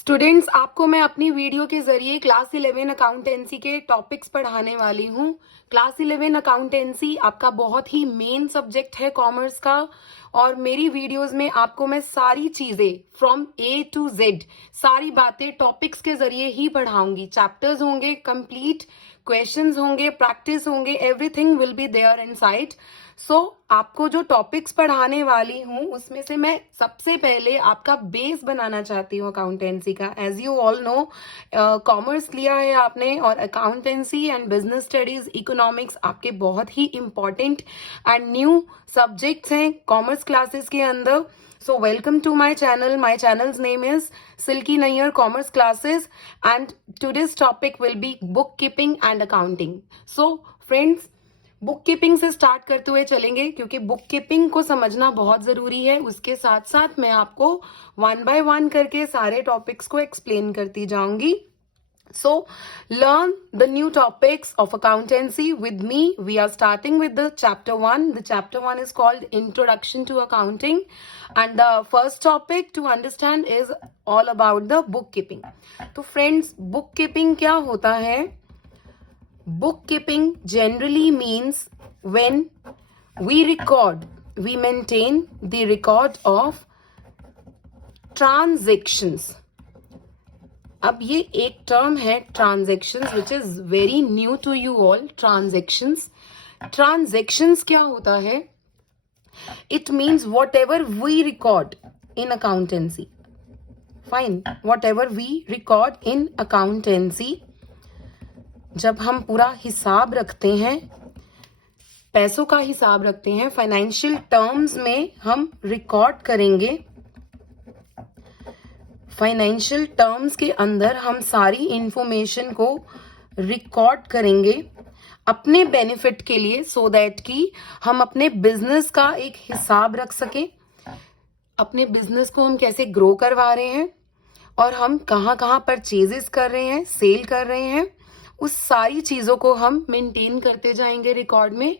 Students, आपको मैं अपनी वीडियो के जरिए क्लास 11 अकाउंटेंसी के टॉपिक्स पढ़ाने वाली हूँ। क्लास 11 अकाउंटेंसी आपका बहुत ही मेन सब्जेक्ट है कॉमर्स का, और मेरी वीडियोस में आपको मैं सारी चीजें फ्रॉम ए टू जेड सारी बातें टॉपिक्स के जरिए ही पढ़ाऊंगी। चैप्टर्स होंगे कंप्लीट, क्वेश्चंस होंगे, प्रैक्टिस होंगे, everything will be there inside. So आपको जो टॉपिक्स पढ़ाने वाली हूँ उसमें से मैं सबसे पहले आपका बेस बनाना चाहती हूँ अकाउंटेंसी का। As you all know, commerce लिया है आपने, और accountancy and business studies, economics आपके बहुत ही इंपॉर्टेंट एंड न्यू सब्जेक्ट्स हैं कॉमर्स क्लासेस के अंदर। So welcome to my channel. My channel's name is Silky Nayyar Commerce Classes, and today's topic will be bookkeeping and accounting. So friends, book keeping से start करते हुए चलेंगे क्योंकि book keeping को समझना बहुत जरूरी है। उसके साथ साथ मैं आपको वन बाय वन करके सारे टॉपिक्स को एक्सप्लेन करती जाऊंगी। So learn the new topics of accountancy with me. We are starting with the chapter 1. The chapter 1 is called Introduction to Accounting, and the first topic to understand is all about the bookkeeping. तो friends, bookkeeping क्या होता है? Bookkeeping generally means when we maintain the record of transactions. अब ये एक term है transactions, which is very new to you all. Transactions क्या होता है? It means whatever we record in accountancy. Fine, whatever we record in accountancy, जब हम पूरा हिसाब रखते हैं, पैसों का हिसाब रखते हैं, फाइनेंशियल टर्म्स में हम रिकॉर्ड करेंगे। फाइनेंशियल टर्म्स के अंदर हम सारी इंफॉर्मेशन को रिकॉर्ड करेंगे अपने बेनिफिट के लिए, सो दैट कि हम अपने बिजनेस का एक हिसाब रख सके। अपने बिजनेस को हम कैसे ग्रो करवा रहे हैं और हम कहाँ कहाँ परचेजेस कर रहे हैं, सेल कर रहे हैं, उस सारी चीजों को हम मेंटेन करते जाएंगे रिकॉर्ड में।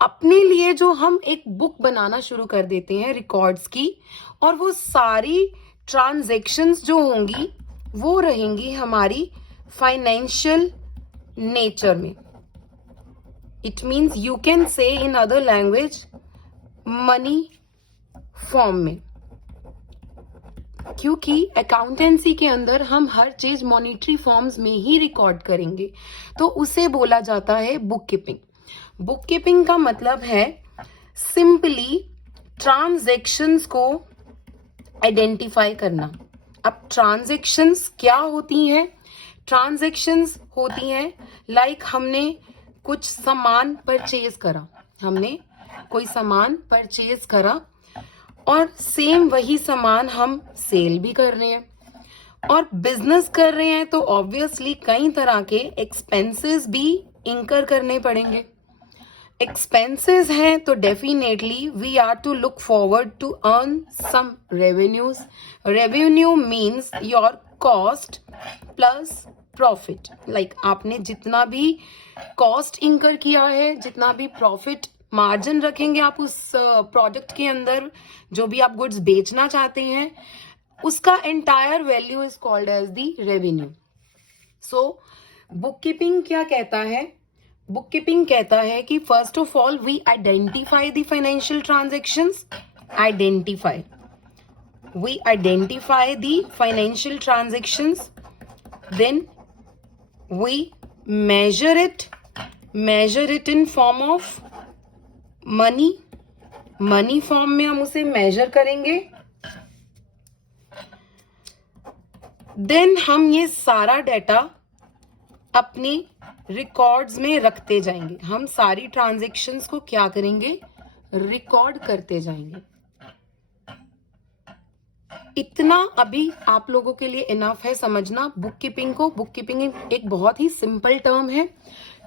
अपने लिए जो हम एक बुक बनाना शुरू कर देते हैं रिकॉर्ड्स की, और वो सारी ट्रांजैक्शंस जो होंगी वो रहेंगी हमारी फाइनेंशियल नेचर में। It means you can say in other language money form में, क्योंकि अकाउंटेंसी के अंदर हम हर चीज मॉनिटरी फॉर्म्स में ही रिकॉर्ड करेंगे, तो उसे बोला जाता है बुक कीपिंग। बुक कीपिंग का मतलब है सिंपली ट्रांजैक्शंस को आइडेंटिफाई करना। अब ट्रांजैक्शंस क्या होती हैं? ट्रांजैक्शंस होती हैं लाइक हमने कुछ सामान परचेज करा, हमने कोई सामान परचेज करा और सेम वही सामान हम सेल भी कर रहे हैं, और बिजनेस कर रहे हैं, तो ऑब्वियसली कई तरह के एक्सपेंसेस भी इंकर करने पड़ेंगे। एक्सपेंसेस हैं तो definitely we are to look forward to earn some revenues. Revenue means your cost plus profit. Like आपने जितना भी कॉस्ट इंकर किया है, जितना भी प्रॉफिट मार्जिन रखेंगे आप उस प्रोडक्ट के अंदर, जो भी आप गुड्स बेचना चाहते हैं, उसका entire value is called as the revenue. So bookkeeping क्या कहता है? बुक कीपिंग कहता है कि first of all we identify the financial transactions. We identify the financial transactions, then we measure it in form of money form में हम उसे major करेंगे। देन हम ये सारा डाटा अपनी रिकॉर्ड्स में रखते जाएंगे। हम सारी ट्रांजैक्शंस को क्या करेंगे? रिकॉर्ड करते जाएंगे। इतना अभी आप लोगों के लिए इनफ है समझना बुक कीपिंग को। बुक कीपिंग एक बहुत ही सिंपल टर्म है।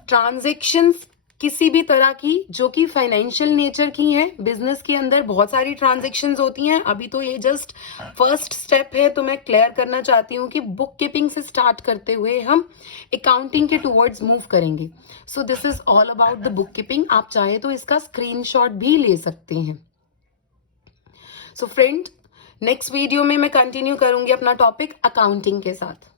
ट्रांजैक्शंस किसी भी तरह की जो कि फाइनेंशियल नेचर की हैं, बिजनेस के अंदर बहुत सारी ट्रांजैक्शंस होती हैं। अभी तो ये जस्ट फर्स्ट स्टेप है, तो मैं क्लियर करना चाहती हूँ कि बुक कीपिंग से स्टार्ट करते हुए हम अकाउंटिंग के टुवर्ड्स मूव करेंगे। So this is all about the book keeping. आप चाहे तो इसका स्क्रीनशॉट भी ले सकते हैं। सो फ्रेंड, नेक्स्ट वीडियो में मैं कंटिन्यू करूंगी अपना टॉपिक अकाउंटिंग के साथ।